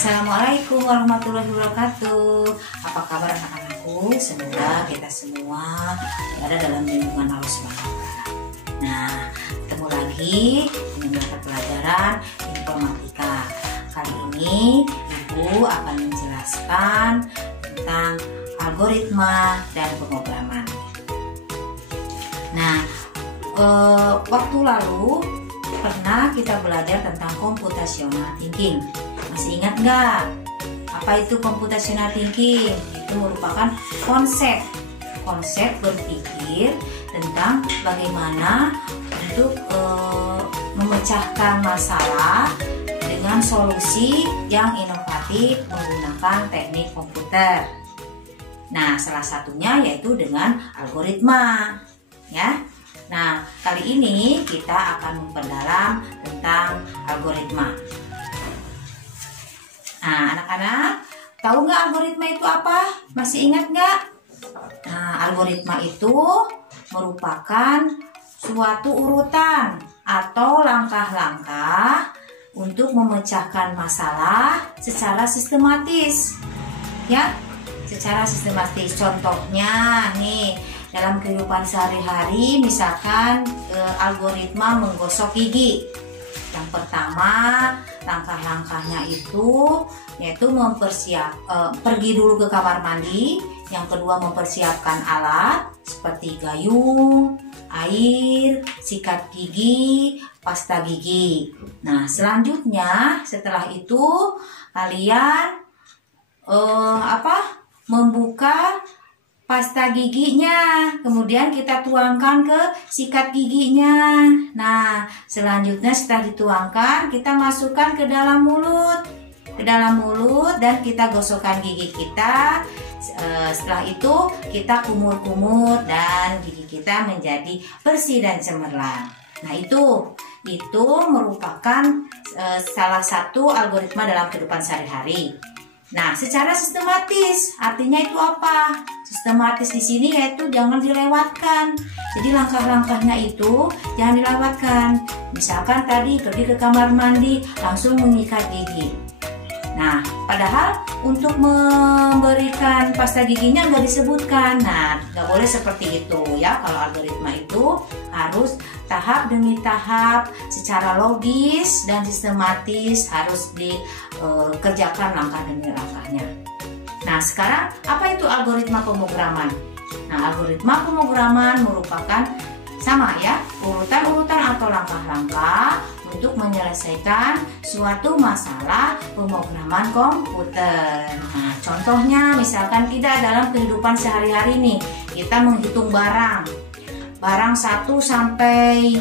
Assalamualaikum warahmatullahi wabarakatuh. Apa kabar anak-anakku? Semoga kita semua berada dalam lindungan Allah Subhanahu wa Ta'ala. Nah, ketemu lagi dengan mata pelajaran informatika. Kali ini Ibu akan menjelaskan tentang algoritma dan pemrograman. Nah, waktu lalu pernah kita belajar tentang computational thinking. Masih ingat nggak? Apa itu computational thinking? Itu merupakan konsep berpikir tentang bagaimana untuk memecahkan masalah dengan solusi yang inovatif menggunakan teknik komputer. Nah, salah satunya yaitu dengan algoritma, ya. Nah, kali ini kita akan memperdalam tentang algoritma. Nah, anak-anak, tahu nggak algoritma itu apa? Masih ingat nggak? Nah, algoritma itu merupakan suatu urutan atau langkah-langkah untuk memecahkan masalah secara sistematis. Ya, secara sistematis. Contohnya nih, dalam kehidupan sehari-hari, misalkan algoritma menggosok gigi. Yang pertama, langkah-langkahnya itu yaitu pergi dulu ke kamar mandi. Yang kedua, mempersiapkan alat seperti gayung, air, sikat gigi, pasta gigi. Nah, selanjutnya setelah itu kalian membuka pasta giginya, kemudian kita tuangkan ke sikat giginya. Nah, selanjutnya setelah dituangkan, kita masukkan ke dalam mulut, dan kita gosokkan gigi kita. Setelah itu kita kumur-kumur dan gigi kita menjadi bersih dan cemerlang. Nah, itu merupakan salah satu algoritma dalam kehidupan sehari-hari. Nah, secara sistematis, artinya itu apa? Sistematis di sini yaitu jangan dilewatkan. Jadi langkah-langkahnya itu jangan dilewatkan. Misalkan tadi pergi ke kamar mandi, langsung menyikat gigi. Nah, padahal untuk memberikan pasta giginya nggak disebutkan. Nah, nggak boleh seperti itu ya. Kalau algoritma itu harus tahap demi tahap, secara logis dan sistematis harus dikerjakan langkah demi langkahnya. Nah, sekarang apa itu algoritma pemrograman? Nah, algoritma pemrograman merupakan sama ya, urutan-urutan atau langkah-langkah untuk menyelesaikan suatu masalah pemrograman komputer. Nah, contohnya misalkan kita dalam kehidupan sehari-hari nih, kita menghitung barang 1 sampai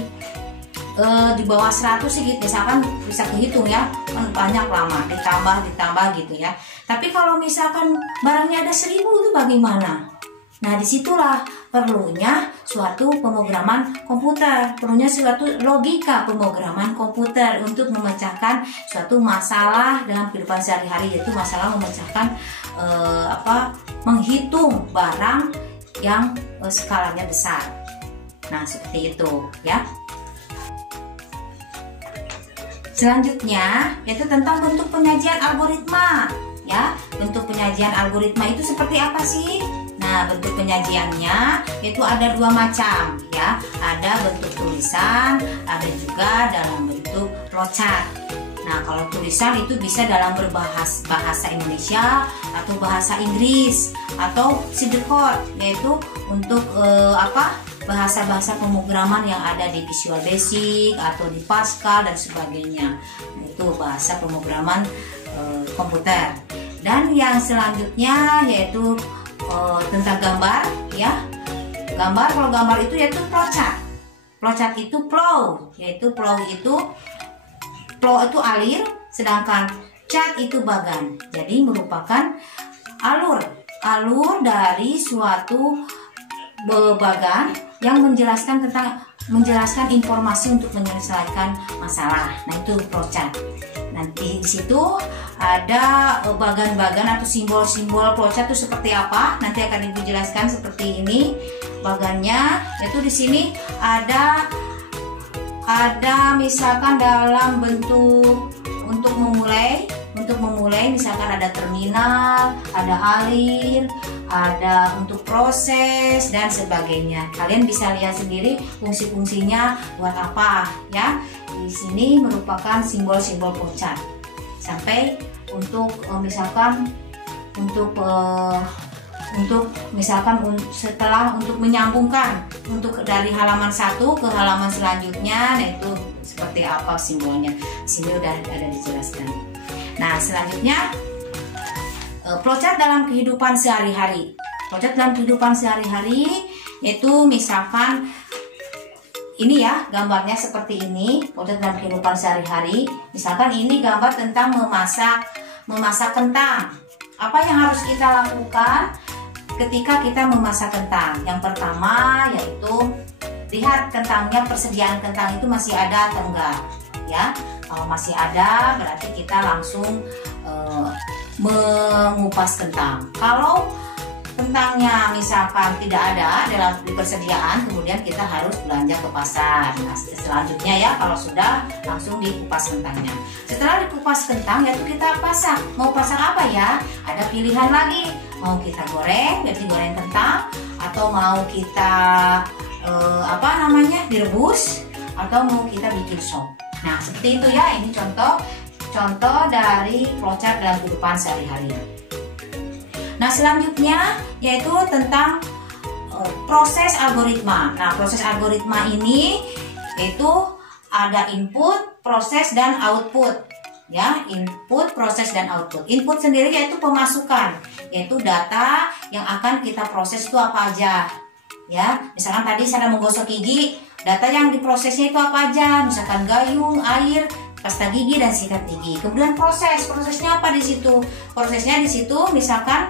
di bawah 100 sih, misalkan bisa kehitung ya, kan banyak lama ditambah gitu ya. Tapi kalau misalkan barangnya ada 1000 itu bagaimana? Nah, disitulah perlunya suatu pemrograman komputer, perlunya suatu logika pemrograman komputer untuk memecahkan suatu masalah dalam kehidupan sehari-hari, yaitu masalah memecahkan menghitung barang yang skalanya besar. Nah, seperti itu ya. Selanjutnya yaitu tentang bentuk penyajian algoritma ya. Bentuk penyajian algoritma itu seperti apa sih? Nah, bentuk penyajiannya itu ada 2 macam ya. Ada bentuk tulisan, ada juga dalam bentuk flowchart. Nah, kalau tulisan itu bisa dalam bahasa Indonesia atau bahasa Inggris atau shadecode, yaitu untuk bahasa-bahasa pemrograman yang ada di Visual Basic atau di Pascal dan sebagainya. Nah, itu bahasa pemrograman komputer. Dan yang selanjutnya yaitu tentang gambar ya. Kalau gambar itu yaitu flowchart. Flowchart itu flow itu alir, sedangkan chart itu bagan. Jadi merupakan alur dari suatu bagan yang menjelaskan informasi untuk menyelesaikan masalah. Nah, itu flowchart. Nanti di situ ada bagan-bagan atau simbol-simbol flowchart itu seperti apa. Nanti akan Ibu jelaskan seperti ini bagannya. Yaitu di sini ada misalkan dalam bentuk untuk memulai untuk memulai, misalkan ada terminal, ada alir, ada untuk proses dan sebagainya. Kalian bisa lihat sendiri fungsi-fungsinya buat apa ya. Di sini merupakan simbol-simbol flowchart. Sampai untuk misalkan setelah untuk menyambungkan untuk dari halaman 1 ke halaman selanjutnya, nah itu seperti apa simbolnya. Di sini udah ada dijelaskan. Nah, selanjutnya flowchart dalam kehidupan sehari-hari. Flowchart dalam kehidupan sehari-hari yaitu misalkan ini ya, gambarnya seperti ini. Flowchart dalam kehidupan sehari-hari. Misalkan ini gambar tentang memasak kentang. Apa yang harus kita lakukan ketika kita memasak kentang? Yang pertama yaitu lihat kentangnya, persediaan kentang itu masih ada atau enggak ya. Kalau masih ada berarti kita langsung mengupas kentang. Kalau kentangnya misalkan tidak ada dalam persediaan, kemudian kita harus belanja ke pasar. Nah, selanjutnya ya, kalau sudah langsung dikupas kentangnya. Setelah dikupas kentang, yaitu kita pasak. Mau pasak apa ya? Ada pilihan lagi. Mau kita goreng, jadi goreng kentang, atau mau kita direbus, atau mau kita bikin sop. Nah, seperti itu ya. Ini contoh dari flowchart dalam kehidupan sehari-hari. Nah, selanjutnya yaitu tentang proses algoritma. Nah, proses algoritma ini yaitu ada input, proses, dan output. Ya, input, proses, dan output. Input sendiri yaitu pemasukan, yaitu data yang akan kita proses itu apa aja. Ya, misalkan tadi saya menggosok gigi, data yang diprosesnya itu apa aja? Misalkan gayung, air, pasta gigi, dan sikat gigi. Kemudian prosesnya apa di situ? Prosesnya di situ misalkan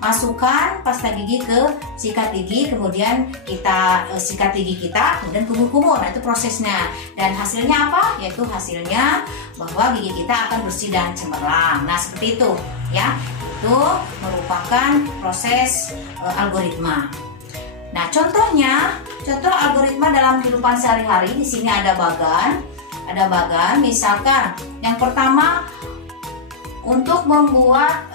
masukkan pasta gigi ke sikat gigi, kemudian kita sikat gigi kita, kemudian kumur-kumur. Nah, itu prosesnya. Dan hasilnya apa? Yaitu hasilnya bahwa gigi kita akan bersih dan cemerlang. Nah, seperti itu ya. Itu merupakan proses algoritma. Nah, contoh algoritma dalam kehidupan sehari-hari. Di sini ada bagan. Misalkan yang pertama untuk membuat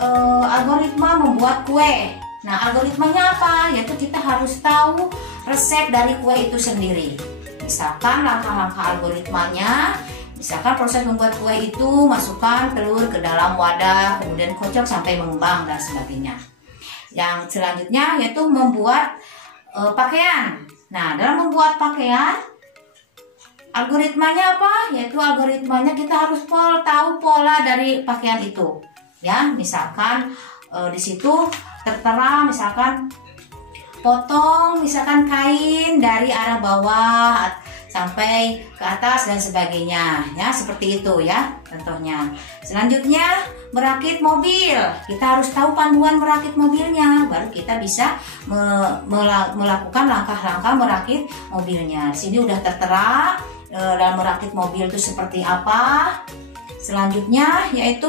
algoritma membuat kue. Nah, algoritmanya apa? Yaitu kita harus tahu resep dari kue itu sendiri. Misalkan langkah-langkah algoritmanya, misalkan proses membuat kue itu masukkan telur ke dalam wadah, kemudian kocok sampai mengembang dan sebagainya. Yang selanjutnya yaitu membuat pakaian. Nah, dalam membuat pakaian, algoritmanya apa? Yaitu algoritmanya kita harus tahu pola dari pakaian itu. Ya, misalkan di situ tertera misalkan potong misalkan kain dari arah bawah sampai ke atas dan sebagainya. Ya, seperti itu ya contohnya. Selanjutnya merakit mobil. Kita harus tahu panduan merakit mobilnya, baru kita bisa melakukan langkah-langkah merakit mobilnya. Di sini udah tertera dalam merakit mobil itu seperti apa. Selanjutnya yaitu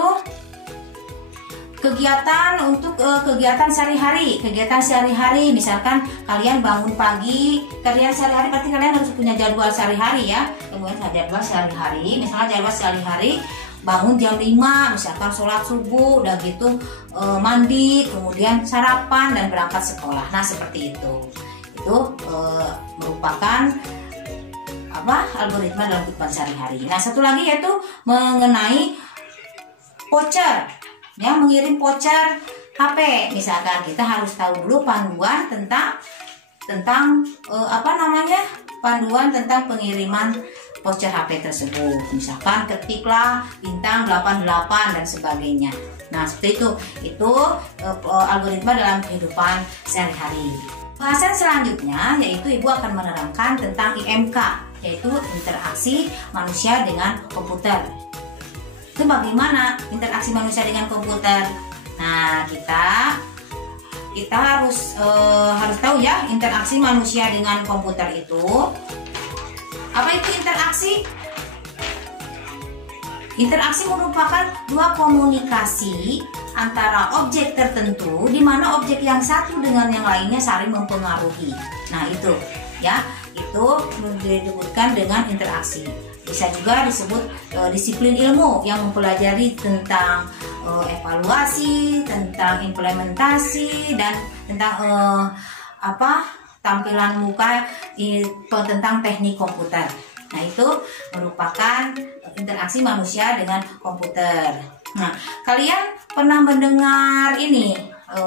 kegiatan sehari-hari. Misalkan kalian bangun pagi, kalian sehari-hari pasti kalian harus punya jadwal sehari-hari ya. Kemudian jadwal sehari-hari, misalnya jadwal sehari-hari bangun jam 5, misalkan sholat subuh, udah gitu mandi, kemudian sarapan dan berangkat sekolah. Nah, seperti itu. Itu merupakan algoritma dalam kehidupan sehari-hari. Nah, satu lagi yaitu mengenai voucher. Ya, mengirim voucher HP. Misalkan kita harus tahu dulu panduan tentang panduan tentang pengiriman voucher HP tersebut. Misalkan ketiklah bintang 88 dan sebagainya. Nah, seperti itu. Itu algoritma dalam kehidupan sehari-hari. Bahasan selanjutnya yaitu Ibu akan menerangkan tentang IMK, yaitu interaksi manusia dengan komputer. Itu bagaimana interaksi manusia dengan komputer? Nah, kita harus tahu ya, interaksi manusia dengan komputer itu. Apa itu interaksi? Interaksi merupakan dua komunikasi antara objek tertentu di mana objek yang satu dengan yang lainnya saling mempengaruhi. Nah, itu ya, itu itu disebutkan dengan interaksi. Bisa juga disebut disiplin ilmu yang mempelajari tentang evaluasi, tentang implementasi, dan tentang tampilan muka tentang teknik komputer. Nah, itu merupakan interaksi manusia dengan komputer. Nah, kalian pernah mendengar ini,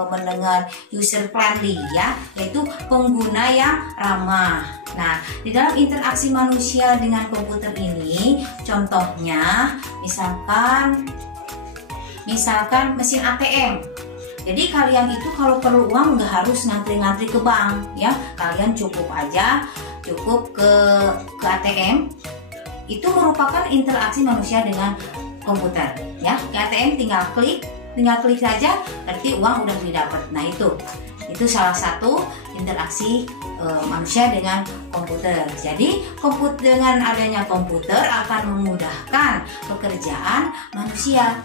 mendengar user friendly ya, yaitu pengguna yang ramah. Nah, di dalam interaksi manusia dengan komputer ini, contohnya misalkan mesin ATM. Jadi kalian itu kalau perlu uang nggak harus ngantri-ngantri ke bank ya, kalian cukup ke ATM. Itu merupakan interaksi manusia dengan komputer ya. Ke ATM tinggal klik saja, berarti uang udah didapat. Nah, itu salah satu interaksi manusia dengan komputer. Jadi dengan adanya komputer akan memudahkan pekerjaan manusia.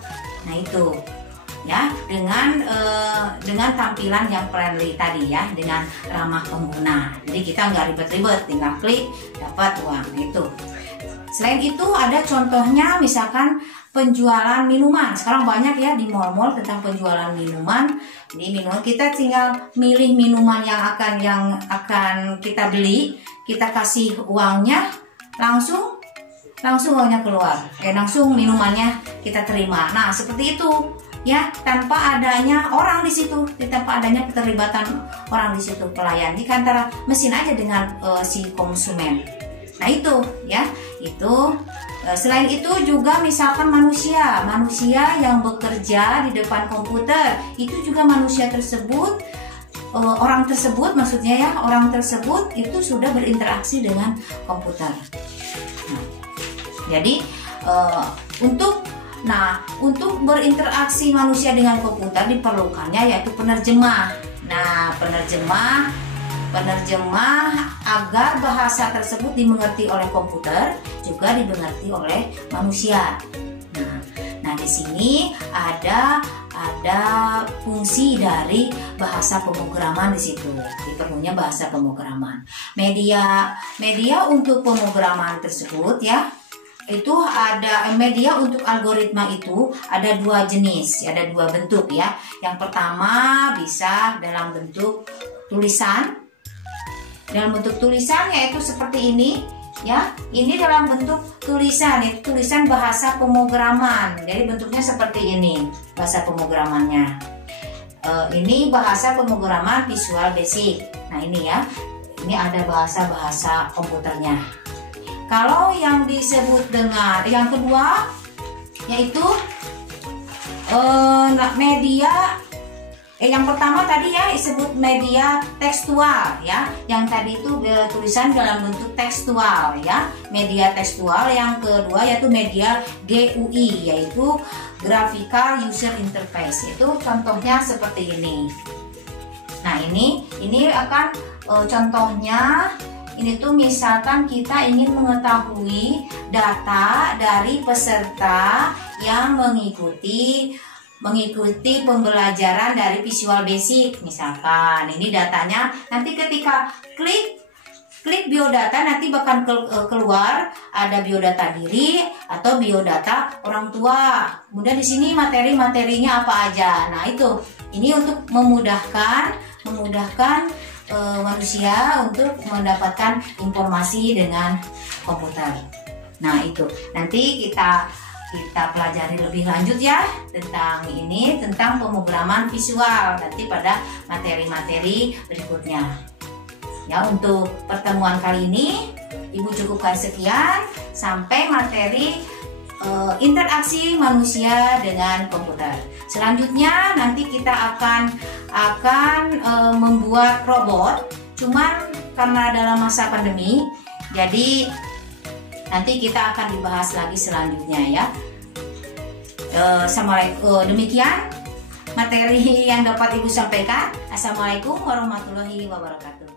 Nah, itu ya, dengan tampilan yang friendly tadi ya, dengan ramah pengguna. Jadi kita nggak ribet-ribet, tinggal klik dapat uang. Itu. Selain itu ada contohnya misalkan penjualan minuman. Sekarang banyak ya di mall-mall tentang penjualan minuman. Jadi minuman kita tinggal milih minuman yang akan kita beli, kita kasih uangnya, langsung uangnya keluar. Langsung minumannya kita terima. Nah, seperti itu ya, tanpa adanya orang di situ, tanpa adanya keterlibatan orang di situ, pelayan. Jadi antara mesin aja dengan si konsumen. Nah, itu ya, itu. Selain itu juga misalkan manusia yang bekerja di depan komputer, itu juga manusia tersebut, orang tersebut maksudnya ya, orang tersebut itu sudah berinteraksi dengan komputer. Nah, jadi untuk berinteraksi manusia dengan komputer diperlukannya yaitu penerjemah. Nah, penerjemah agar bahasa tersebut dimengerti oleh komputer juga dimengerti oleh manusia. Nah, di sini ada fungsi dari bahasa pemrograman di situ. Diperlunya bahasa pemrograman. Media untuk pemrograman tersebut ya, itu ada media untuk algoritma itu ada dua jenis, ada dua bentuk ya. Yang pertama bisa dalam bentuk tulisan. Dalam bentuk tulisan yaitu seperti ini ya. Ini dalam bentuk tulisan, itu tulisan bahasa pemrograman. Jadi bentuknya seperti ini bahasa pemrogramannya. Ini bahasa pemrograman Visual Basic. Nah, ini ya. Ini ada bahasa komputernya. Kalau yang disebut dengan yang kedua yaitu media yang pertama tadi ya disebut media tekstual ya. Yang tadi itu tulisan dalam bentuk tekstual ya. Media tekstual. Yang kedua yaitu media GUI, yaitu Graphical User Interface. Itu contohnya seperti ini. Nah, ini akan contohnya. Ini tuh misalkan kita ingin mengetahui data dari peserta yang mengikuti pembelajaran dari Visual Basic. Misalkan ini datanya, nanti ketika klik biodata nanti bakal keluar ada biodata diri atau biodata orang tua. Kemudian di sini materi-materinya apa aja. Nah, ini untuk memudahkan manusia untuk mendapatkan informasi dengan komputer. Nah, itu nanti kita pelajari lebih lanjut ya tentang pemrograman visual nanti pada materi-materi berikutnya. Ya, untuk pertemuan kali ini Ibu cukupkan sekian. Sampai materi interaksi manusia dengan komputer. Selanjutnya nanti kita akan membuat robot, cuman karena dalam masa pandemi, jadi nanti kita akan dibahas lagi selanjutnya ya. Assalamualaikum. Demikian materi yang dapat Ibu sampaikan. Assalamualaikum warahmatullahi wabarakatuh.